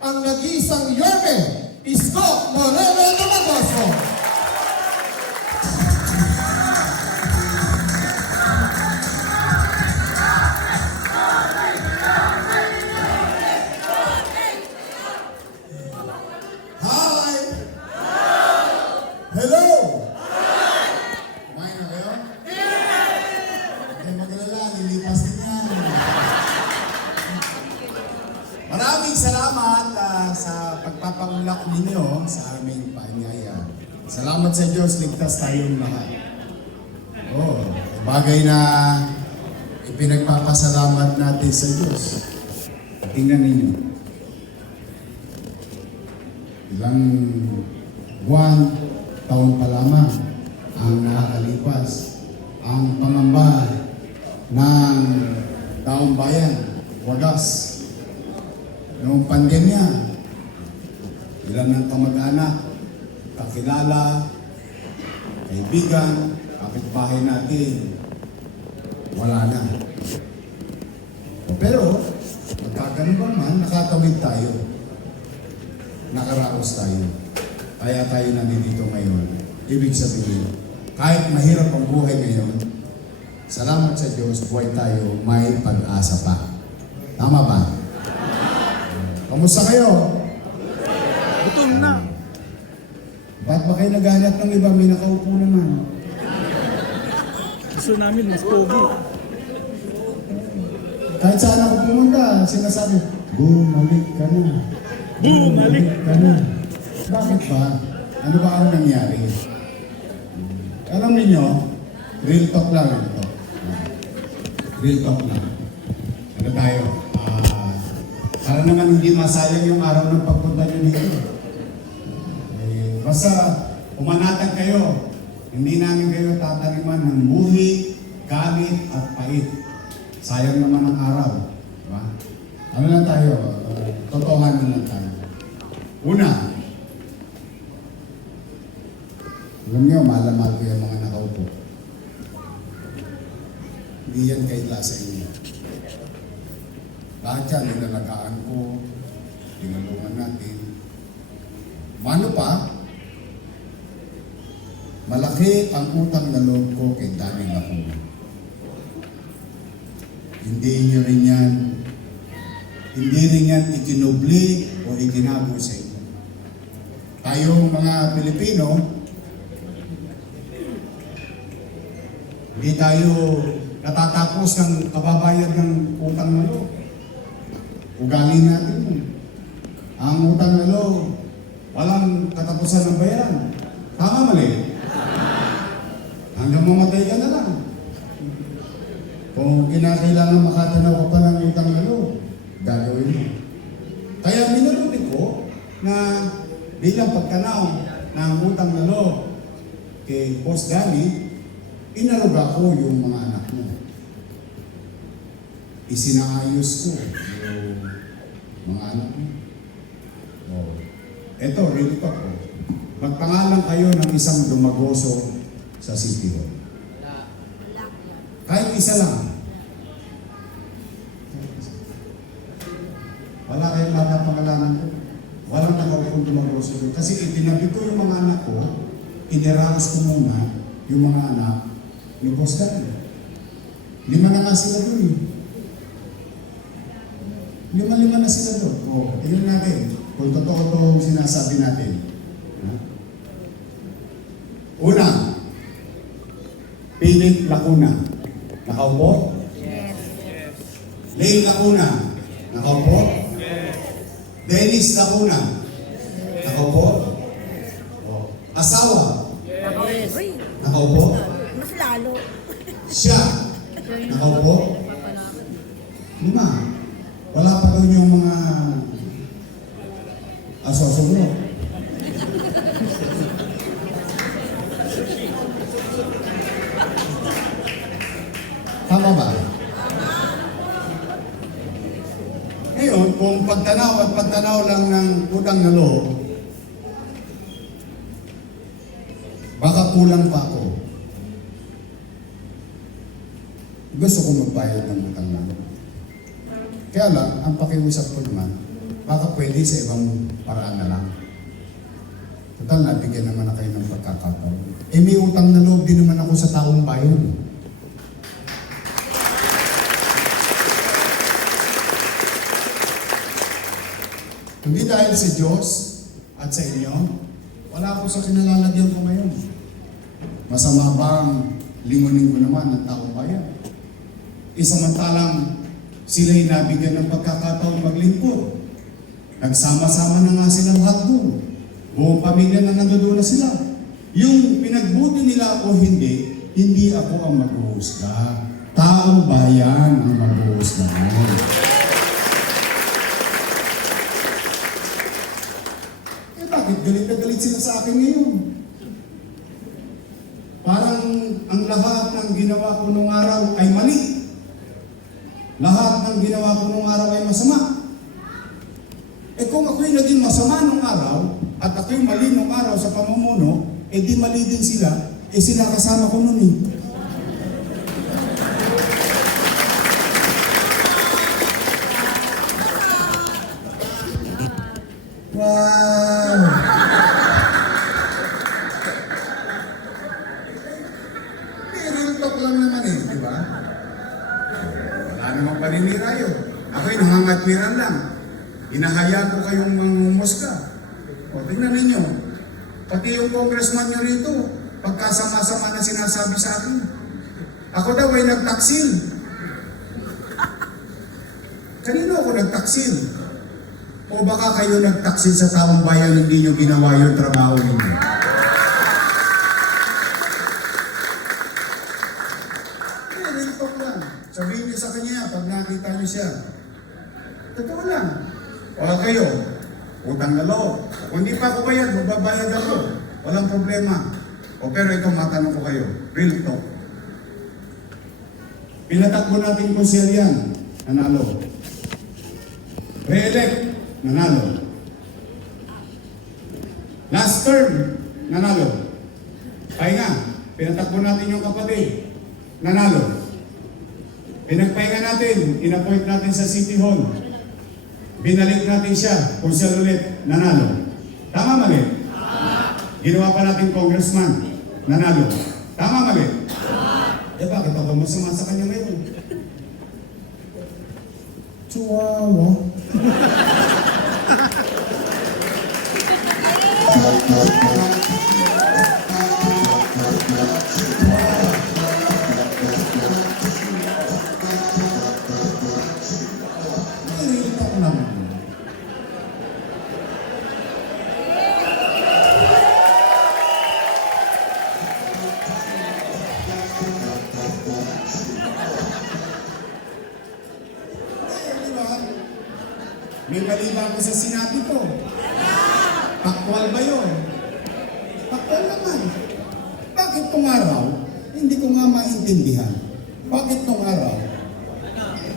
ang nag-iisang Yorme, Isko Moreno Dumagoso. Salamat ah, sa pagpapangulak ninyo sa aming paanyaya. Salamat sa Diyos, ligtas tayong lahat. Oh, bagay na ipinagpapasalamat natin sa Diyos. Tingnan ninyo. Ilang buwan, taon pa lamang ang nakakalipas. Ang pangamba ng taong bayan, wagas. Noong pandemya, ilan ng kamag-anak, kakilala, kaibigan, kapitbahay natin, wala na. Pero, magkaganon ba man, nakatawid tayo. Nakaraos tayo. Kaya tayo nandito ngayon. Ibig sabihin, kahit mahirap ang buhay ngayon, salamat sa Diyos, buhay tayo, may pag-asa pa. Tama ba? Kamusta kayo? Gutom na. Ba't ba kayo naghanap ng iba? May nakaupo naman. Gusto namin mas pogi. Kahit saan ako pumunta, sinasabi, bumalik ka na. Bumalik ka na. Bakit ba? Ano ba ang nangyari? Alam niyo, real talk lang ito. Real talk lang. Ano tayo? Para naman hindi masayang yung araw ng pagpunta niyo dito. Eh, basta umanatag kayo. Hindi namin kayo tataniman ng buhi, galit at pait. Sayang naman ang araw. Diba? Ano lang tayo? Totohanan lang tayo. Una, alam niyo, mahal ko yung mga nakaupo. Hindi yan kaila sa inyo. Lahat yan, nilalagaan ko, tinulungan natin. Mano pa, malaki ang utang na loob ko kay Danny Lacuna. Hindi niyo rin yan, hindi rin yan ikinubli o ikinago sa inyo. Tayong mga Pilipino, hindi tayo natatapos ng kababayan ng utang na loob. Ugali natin yun. Ang utang na loob, walang katapusan ng bayaran. Tama mali? Hanggang mamatay ka na lang. Kung kinakailangan makatanaw ka pa ng utang na loob, gagawin mo. Kaya minalutin ko na bilang pagtanaw ng utang na loob kay Boss Danny, inaruga ko yung mga anak mo. Isinaayos ko mga anak mo. Oh. Ito, real talk. Oh. Magpangalan kayo ng isang dumagoso sa City Hall. Kahit isa lang. Wala kayong lahat pangalanan ko. Walang nakaupong dumagoso doon. Kasi itinabi ko yung mga anak ko, iniraos ko muna yung mga anak ni Boss Daddy. Lima na nga sila doon eh. Lima-lima na sila doon. O, oh, tingnan natin. Kung totoo to ang sinasabi natin. Ha? Una, Philip Lacuna. Nakaupo? Yes. Lane Lacuna. Nakaupo? Dennis Lacuna. Nakaupo? Oh. Asawa. Yes. Nakaupo? mas lalo. Siya. Nakaupo? Lima. Wala pa doon yung mga asoso mo. Tama ba? Ngayon, kung pagtanaw at pagtanaw lang ng utang na loob, baka kulang pa ako. Gusto ko magbayad ng. Kaya lang, ang pakiusap ko naman, baka pwede sa ibang paraan na lang. Total, nabigyan naman na kayo ng pagkakataon. Eh, may utang na loob din naman ako sa taong bayan. Hindi dahil sa Diyos at sa inyo, wala ako sa kinalalagyan ko ngayon. Masama bang lingunin ko naman ng taong bayan? E samantalang sila'y nabigyan ng pagkakataon maglingkod. Nagsama-sama na nga sila lahat doon. Buong pamilya na nandoon na sila. Yung pinagbuti nila o hindi, hindi ako ang maghuhusga. Taong bayan ang maghuhusga. Eh bakit galit na galit sila sa akin ngayon? Parang ang lahat ng ginawa ko nung araw ay mali. Lahat ng ginawa ko nung araw ay masama. Eh kung ako'y naging masama nung araw, at ako'y mali nung araw sa pamumuno, eh di mali din sila, eh sila kasama ko nun eh. Wala namang paninira yun. Ako'y nangangatwiran lang. Inahaya ko kayong mangumusga. O, tingnan ninyo. Pati yung congressman nyo rito, pagkasama-sama na sinasabi sa akin. Ako daw ay nagtaksil. Kanino ako nagtaksil? O baka kayo nagtaksil sa taong bayan, hindi nyo ginawa yung trabaho ninyo. Eh, real talk lang. Sabihin niyo sa kanya pag nakita niyo siya. Totoo lang. O kayo, utang na loob. Kung hindi pa ako bayad, magbabayad ako. Walang problema. O pero ito, matanong ko kayo. Real talk. Pinatakbo natin kung siya yan. Nanalo. Re-elect. Nanalo. Last term. Nanalo. Pahinga. Pinatakbo natin yung kapatid. Nanalo. Pinagpahinga natin, inappoint natin sa City Hall. Binalik natin siya, kung siya ulit, nanalo. Tama mali? Ginawa pa natin congressman, nanalo. Tama mali? Eh bakit ako masama sa kanya ngayon? Chihuahua.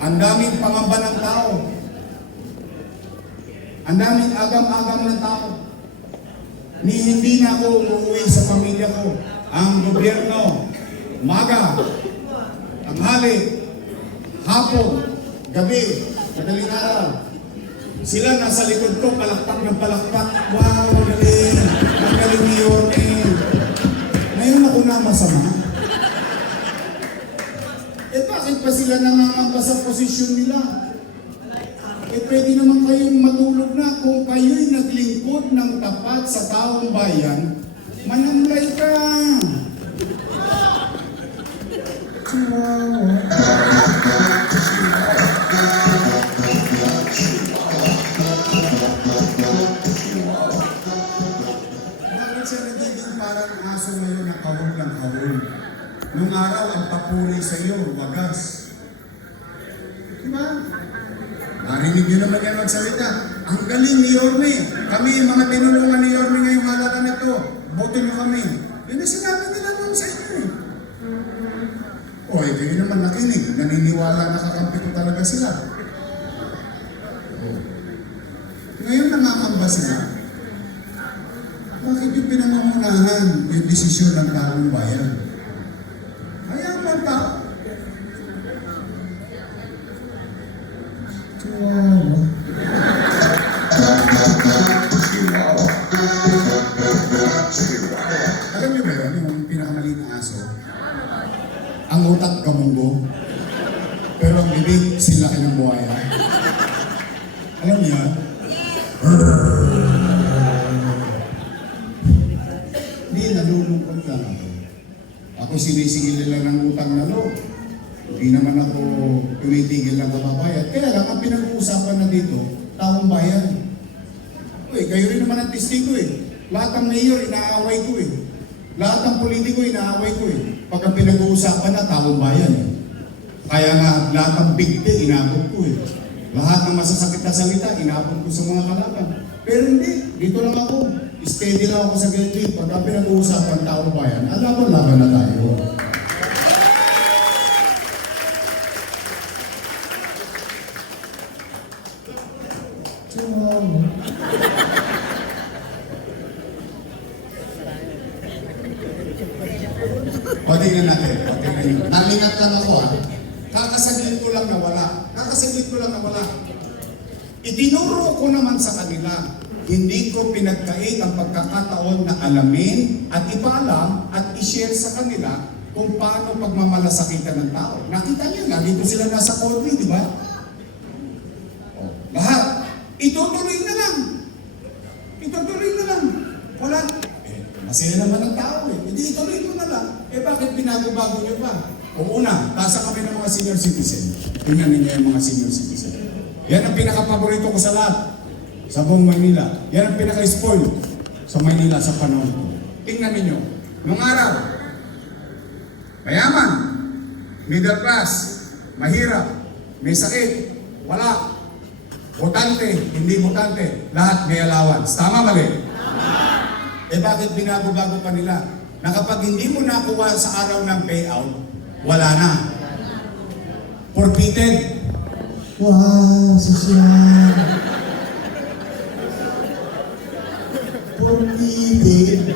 ang daming pangamba ng tao. Ang daming agam-agam ng tao. Ni hindi na ako umuwi sa pamilya ko. Ang gobyerno, maga, tanghali, hapon, gabi, madaling araw. Sila nasa likod ko, palakpak ng palakpak. Wow, magaling. Magaling ni Yorme. Ngayon ako na masama. Eh bakit pa sila nangangamba sa posisyon nila? Eh pwede naman kayong matulog na kung kayo'y naglingkod ng tapat sa taong bayan, manamlay ka. Chihuahua. Nung araw, ang papuri sa iyo, wagas. Diba? Narinig niyo naman yan magsalita. Ang galing ni Yorme. Kami, mga tinulungan ni Yorme ngayong halakan ito. Boto niyo kami. Yun ang sinabi nila noon sa inyo eh. O, eh, kayo naman nakinig. Naniniwala na kakampi ko talaga sila. O. Ngayon nangangamba sila. Bakit yung pinangungunahan yung desisyon ng taong bayan? 等等 utang na loob. Hindi naman ako tumitigil ng kababayan. Kaya lang, ang pinag-uusapan na dito, taong bayan. Uy, kayo rin naman ang testigo eh. Lahat ng mayor, inaaway ko eh. Lahat ng politiko, inaaway ko eh. Pag ang pinag-uusapan na, taong bayan eh. Kaya nga, lahat ng big day, inabot ko eh. Lahat ng masasakit na salita, inabot ko sa mga kalaban. Pero hindi, dito lang ako. Steady lang ako sa gate Pag ang pinag-uusapan, taong bayan, alaban-laban na tayo. Patingnan natin. Patingnan nyo. Nalingat lang ako ah. Kakasaglit ko lang na wala. Kakasaglit ko lang na wala. Itinuro ko naman sa kanila, hindi ko pinagkait ang pagkakataon na alamin at ipaalam at i-share sa kanila kung paano pagmamalasakitan ng tao. Nakita niyo, ko sila nasa country, di ba? Oh, lahat. Itutuloy na lang. Itutuloy na lang. Wala. Eh, masaya naman ang tao eh. Hindi ituloy ko na lang. Eh bakit binago-bago niyo pa? O una, tasa kami ng mga senior citizen. Tingnan ninyo yung mga senior citizen. Yan ang pinaka-paborito ko sa lahat. Sa buong Maynila. Yan ang pinaka-spoil sa Maynila sa panahon ko. Tingnan ninyo. Nung araw, mayaman, middle class, mahirap, may sakit, wala, Botante, hindi botante, lahat may allowance. Tama mali? Eh bakit binago-bago pa nila? Na kapag hindi mo nakuha sa araw ng payout, wala na. Forfeited. Wow, sosyal. Forfeited.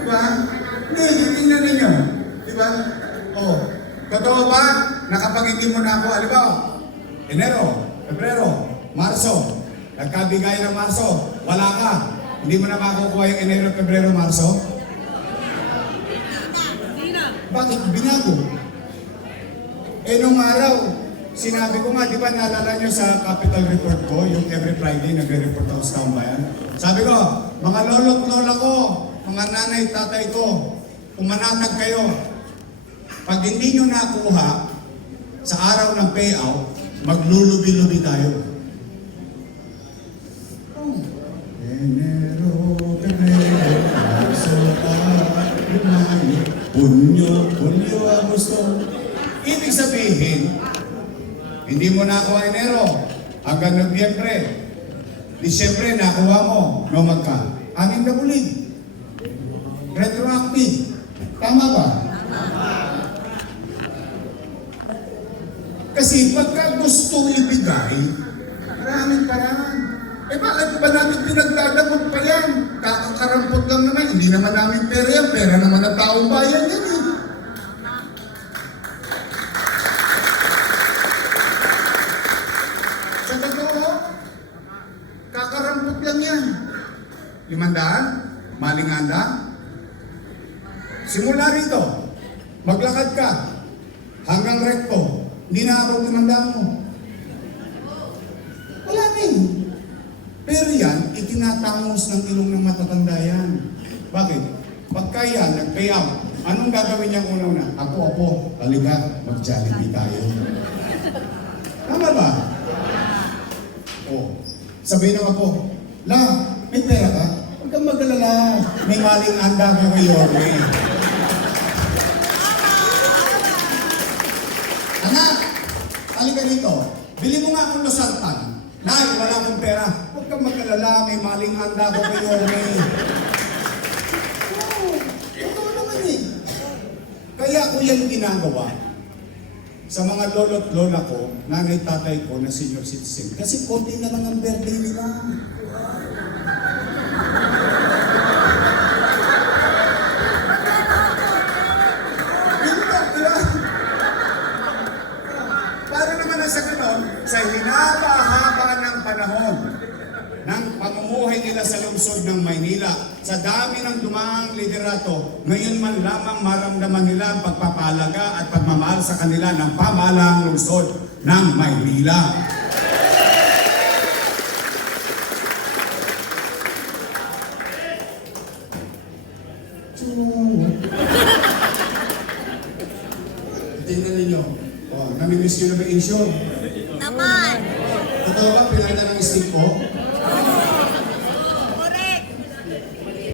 Diba? Hindi, tingnan ninyo. Diba? Oh, totoo ba na kapag hindi mo na ako, alibaw, Enero, Pebrero, Marso, nagkabigay ng Marso, wala ka. Hindi mo na makukuha yung Enero, Pebrero, Marso? Bakit binago? Eh nung araw, sinabi ko nga, di ba naalala nyo sa capital report ko, yung every Friday nagre-report ako sa taong bayan? Sabi ko, mga lolo't lola ko, mga nanay, tatay ko, umanatag kayo. Pag hindi nyo nakuha sa araw ng payout, maglulubi-lubi tayo. Abril, Mayo, Hunyo, Hulyo, Agosto. Ibig sabihin, hindi mo nakuha Enero hanggang Nobyembre. Disyembre nakuha mo, no magka. Anim na bulig. Retroactive. Tama ba? Kasi pagka gusto ibigay, maraming paraan. Eh bakit ba namin pinagdadagod pa yan? Kakakarampot lang naman, hindi naman namin pera yan, pera naman ng taong bayan yan eh. Sa totoo, kakarampot lang yan. Limandaan, malinganda. Simula rito, maglakad ka hanggang rekto, hindi na ako limandaan mo. Wala din. Pero yan, itinatangos ng ilong ng matatanda yan. Bakit? Pagka yan, nag-pay out, anong gagawin niya una-una? Ako, ako, halika, mag-jollibee tayo. Tama ba? Oh, sabihin ng ako, La, may pera ka? Huwag kang mag-alala. May maling anda ko kay Yorme. Anak, halika dito. Bili mo nga akong losartan. Nay, wala akong pera. Huwag kang mag-alala. May maling anda ko kay Yorme. Oo, totoo naman eh. Kaya ko yan ginagawa sa mga lolo't lola ko, nanay tatay ko na senior citizen. Kasi konti na lang ang birthday nila. Sa dami ng dumaang liderato, ngayon man lamang maramdaman nila ang pagpapalaga at pagmamahal sa kanila ng pamahalaang lungsod ng Maynila. Tingnan ninyo. Oh, namimiss nyo na ba insure? Naman. Totoo ba pinakita ng stick ko?